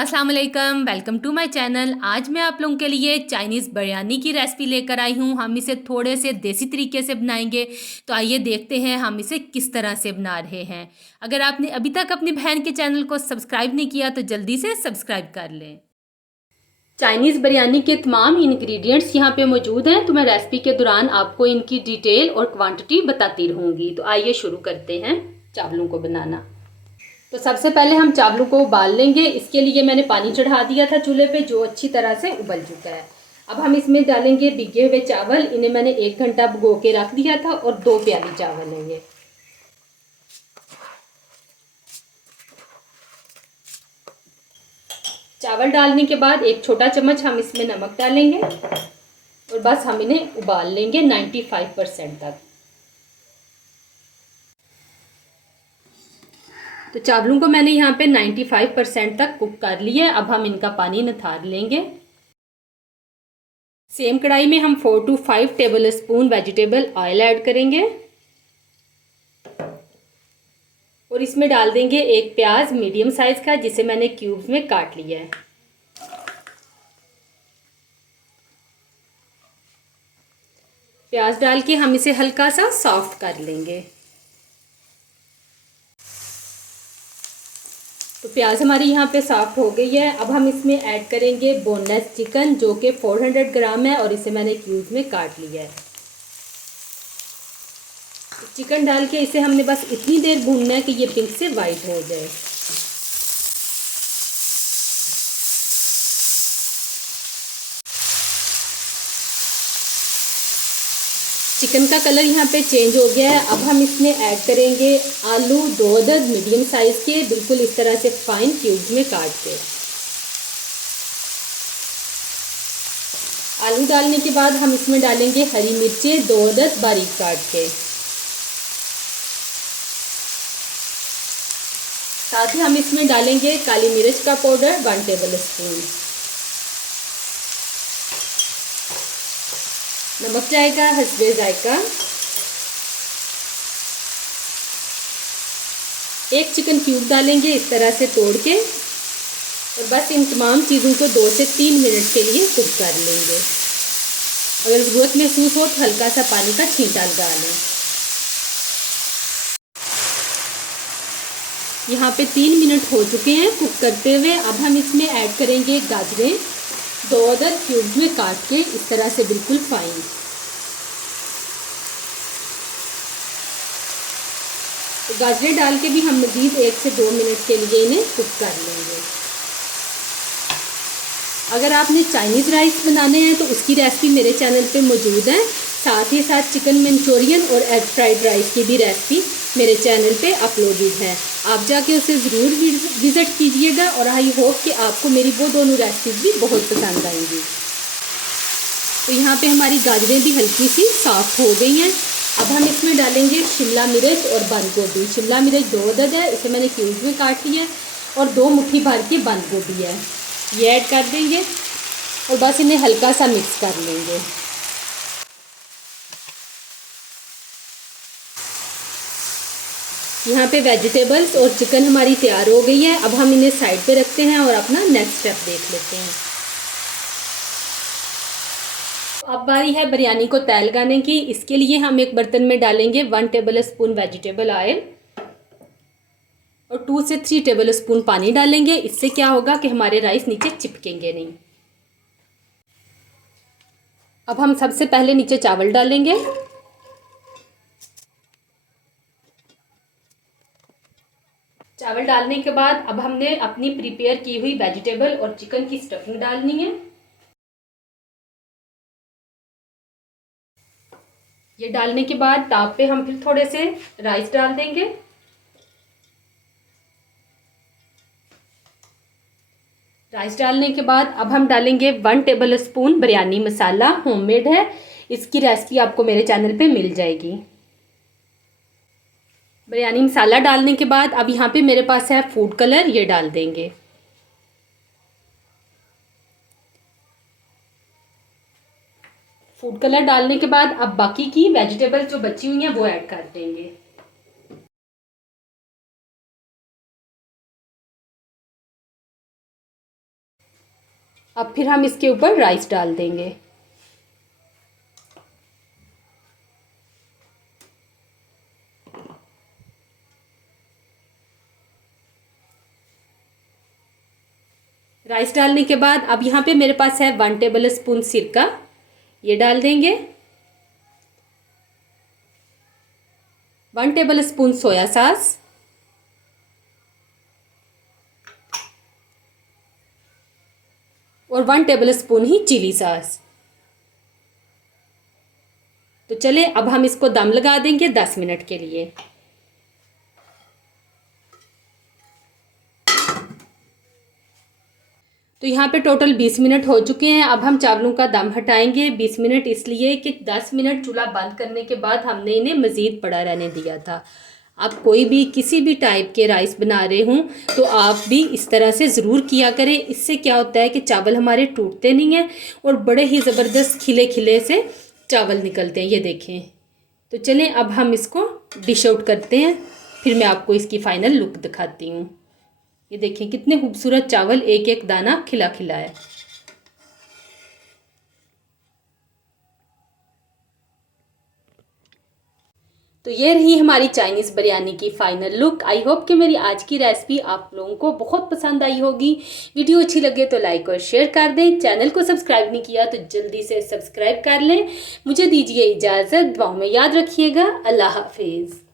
अस्सलाम वालेकुम, welcome to my channel. आज मैं आप लोगों के लिए चाइनीज़ बिरयानी की रेसिपी लेकर आई हूँ। हम इसे थोड़े से देसी तरीके से बनाएंगे। तो आइए देखते हैं हम इसे किस तरह से बना रहे हैं। अगर आपने अभी तक अपनी बहन के चैनल को सब्सक्राइब नहीं किया तो जल्दी से सब्सक्राइब कर लें। चाइनीज़ बिरयानी के तमाम इंग्रेडिएंट्स यहाँ पे मौजूद हैं, तो मैं रेसिपी के दौरान आपको इनकी डिटेल और क्वांटिटी बताती रहूँगी। तो आइए शुरू करते हैं चावलों को बनाना। तो सबसे पहले हम चावलों को उबाल लेंगे। इसके लिए मैंने पानी चढ़ा दिया था चूल्हे पे, जो अच्छी तरह से उबल चुका है। अब हम इसमें डालेंगे भीगे हुए चावल। इन्हें मैंने 1 घंटा भिगो के रख दिया था और 2 प्याली चावल हैं ये। चावल डालने के बाद 1 छोटा चम्मच हम इसमें नमक डालेंगे और बस हम इन्हें उबाल लेंगे 95% तक। तो चावलों को मैंने यहाँ पे 95% तक कुक कर लिया है। अब हम इनका पानी निथार लेंगे। सेम कढ़ाई में हम 4 to 5 table spoon vegetable oil add करेंगे और इसमें डाल देंगे 1 प्याज मीडियम साइज का, जिसे मैंने क्यूब्स में काट लिया है। प्याज डाल के हम इसे हल्का सा सॉफ्ट कर लेंगे। तो प्याज हमारी यहाँ पे सॉफ्ट हो गई है। अब हम इसमें ऐड करेंगे बोनलेस चिकन, जो कि 400 ग्राम है और इसे मैंने क्यूब्स में काट लिया है। चिकन डाल के इसे हमने बस इतनी देर भूनना है कि ये पिंक से वाइट हो जाए। चिकन का कलर यहाँ पे चेंज हो गया है। अब हम इसमें ऐड करेंगे आलू 2 अदद मीडियम साइज़ के, बिल्कुल इस तरह से फाइन क्यूब्स में काट के। आलू डालने के बाद हम इसमें डालेंगे हरी मिर्चें 2 अदद बारीक काट के। साथ ही हम इसमें डालेंगे काली मिर्च का पाउडर 1 टेबल स्पून। नमक जाएगा हस्बे जायका। 1 चिकन क्यूब डालेंगे इस तरह से तोड़ के और बस इन तमाम चीज़ों को 2 से 3 मिनट के लिए कुक कर लेंगे। अगर ज़रूरत महसूस हो तो हल्का सा पानी का छींटा लगा लें। यहाँ पे 3 मिनट हो चुके हैं कुक करते हुए। अब हम इसमें ऐड करेंगे गाजरें 2 अदद क्यूब्स में काट के, इस तरह से बिल्कुल फाइन। तो गाजरें डाल के भी हम मज़ीद 1 से 2 मिनट के लिए इन्हें कुक कर लेंगे। अगर आपने चाइनीज़ राइस बनाने हैं तो उसकी रेसिपी मेरे चैनल पे मौजूद है। साथ ही साथ चिकन मंचूरियन और एग फ्राइड राइस की भी रेसिपी मेरे चैनल पे अपलोडेड है। आप जाके उसे ज़रूर विज़िट कीजिएगा और आई होप कि आपको मेरी वो दोनों रेसिपीज़ भी बहुत पसंद आएंगी। तो यहाँ पे हमारी गाजरें भी हल्की सी सॉफ्ट हो गई हैं। अब हम इसमें डालेंगे शिमला मिर्च और बंद गोभी। शिमला मिर्च 2 अदद है, इसे मैंने क्यूब्स में काट लिया है और 2 मुट्ठी भर के बंद गोभी है, ये ऐड कर देंगे और बस इन्हें हल्का सा मिक्स कर लेंगे। यहाँ पे वेजिटेबल्स और चिकन हमारी तैयार हो गई है। अब हम इन्हें साइड पे रखते हैं और अपना नेक्स्ट स्टेप देख लेते हैं। अब बारी है बिरयानी को तय लगाने की। इसके लिए हम एक बर्तन में डालेंगे 1 टेबल स्पून वेजिटेबल ऑयल और 2 से 3 टेबल स्पून पानी डालेंगे। इससे क्या होगा कि हमारे राइस नीचे चिपकेंगे नहीं। अब हम सबसे पहले नीचे चावल डालेंगे। चावल डालने के बाद अब हमने अपनी प्रिपेयर की हुई वेजिटेबल और चिकन की स्टफिंग डालनी है। ये डालने के बाद टॉप पे हम फिर थोड़े से राइस डाल देंगे। राइस डालने के बाद अब हम डालेंगे 1 टेबल स्पून बिरयानी मसाला, होममेड है। इसकी रेसिपी आपको मेरे चैनल पे मिल जाएगी। बिरयानी मसाला डालने के बाद अब यहाँ पे मेरे पास है फूड कलर, ये डाल देंगे। फूड कलर डालने के बाद अब बाकी की वेजिटेबल जो बची हुई हैं वो ऐड कर देंगे। अब फिर हम इसके ऊपर राइस डाल देंगे। राइस डालने के बाद अब यहाँ पे मेरे पास है 1 टेबल स्पून सिरका, ये डाल देंगे। 1 टेबल स्पून सोया सॉस, और 1 टेबल स्पून ही चिली सॉस। तो चले अब हम इसको दम लगा देंगे 10 मिनट के लिए। तो यहाँ पे टोटल 20 मिनट हो चुके हैं। अब हम चावलों का दम हटाएंगे। 20 मिनट इसलिए कि 10 मिनट चूल्हा बंद करने के बाद हमने इन्हें मज़ीद पड़ा रहने दिया था। आप कोई भी किसी भी टाइप के राइस बना रहे हों तो आप भी इस तरह से ज़रूर किया करें। इससे क्या होता है कि चावल हमारे टूटते नहीं हैं और बड़े ही ज़बरदस्त खिले खिले से चावल निकलते हैं, ये देखें। तो चलें अब हम इसको डिश आउट करते हैं, फिर मैं आपको इसकी फ़ाइनल लुक दिखाती हूँ। ये देखें कितने खूबसूरत चावल, एक एक दाना खिला खिला है। तो ये रही हमारी चाइनीज़ बिरयानी की फ़ाइनल लुक। आई होप कि मेरी आज की रेसिपी आप लोगों को बहुत पसंद आई होगी। वीडियो अच्छी लगे तो लाइक और शेयर कर दें। चैनल को सब्सक्राइब नहीं किया तो जल्दी से सब्सक्राइब कर लें। मुझे दीजिए इजाज़त, दुआओं में याद रखिएगा। अल्लाह हाफिज़।